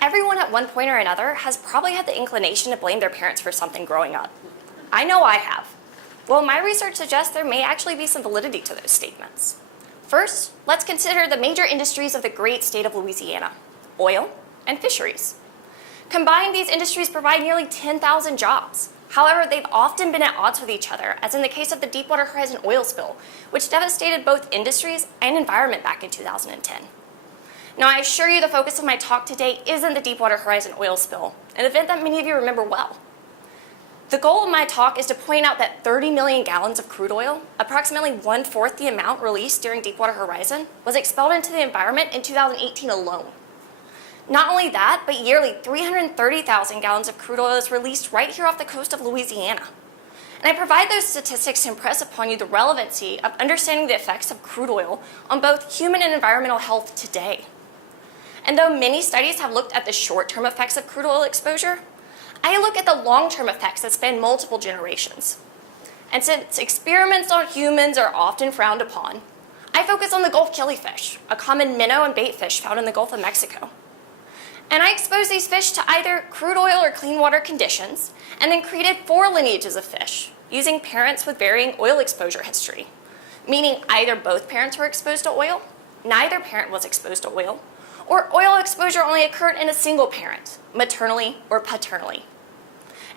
Everyone at one point or another has probably had the inclination to blame their parents for something growing up. I know I have. Well, my research suggests there may actually be some validity to those statements. First, let's consider the major industries of the great state of Louisiana: oil and fisheries. Combined, these industries provide nearly 10,000 jobs. However, they've often been at odds with each other, as in the case of the Deepwater Horizon oil spill, which devastated both industries and environment back in 2010. Now, I assure you the focus of my talk today isn't the Deepwater Horizon oil spill, an event that many of you remember well. The goal of my talk is to point out that 30 million gallons of crude oil, approximately 1/4 the amount released during Deepwater Horizon, was expelled into the environment in 2018 alone. Not only that, but yearly 330,000 gallons of crude oil is released right here off the coast of Louisiana. And I provide those statistics to impress upon you the relevancy of understanding the effects of crude oil on both human and environmental health today. And though many studies have looked at the short-term effects of crude oil exposure, I look at the long-term effects that span multiple generations. And since experiments on humans are often frowned upon, I focus on the Gulf killifish, a common minnow and bait fish found in the Gulf of Mexico. And I exposed these fish to either crude oil or clean water conditions, and then created 4 lineages of fish, using parents with varying oil exposure history, meaning either both parents were exposed to oil, neither parent was exposed to oil, or oil exposure only occurred in a single parent, maternally or paternally.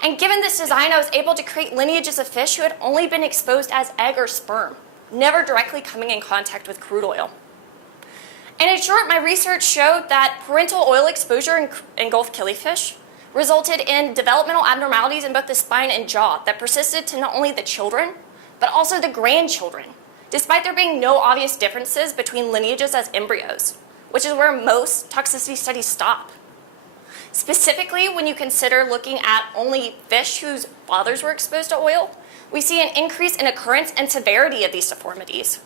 And given this design, I was able to create lineages of fish who had only been exposed as egg or sperm, never directly coming in contact with crude oil. And in short, my research showed that parental oil exposure in Gulf killifish resulted in developmental abnormalities in both the spine and jaw that persisted to not only the children, but also the grandchildren, despite there being no obvious differences between lineages as embryos, which is where most toxicity studies stop. Specifically, when you consider looking at only fish whose fathers were exposed to oil, we see an increase in occurrence and severity of these deformities,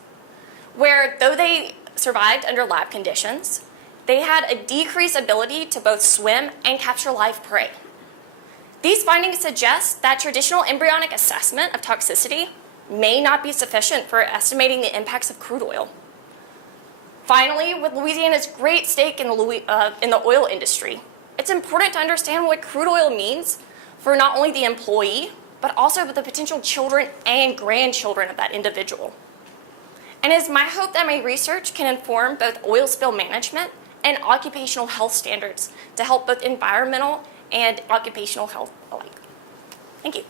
where though they survived under lab conditions, they had a decreased ability to both swim and capture live prey. These findings suggest that traditional embryonic assessment of toxicity may not be sufficient for estimating the impacts of crude oil. Finally, with Louisiana's great stake in the oil industry, it's important to understand what crude oil means for not only the employee, but also the potential children and grandchildren of that individual. And it is my hope that my research can inform both oil spill management and occupational health standards to help both environmental and occupational health alike. Thank you.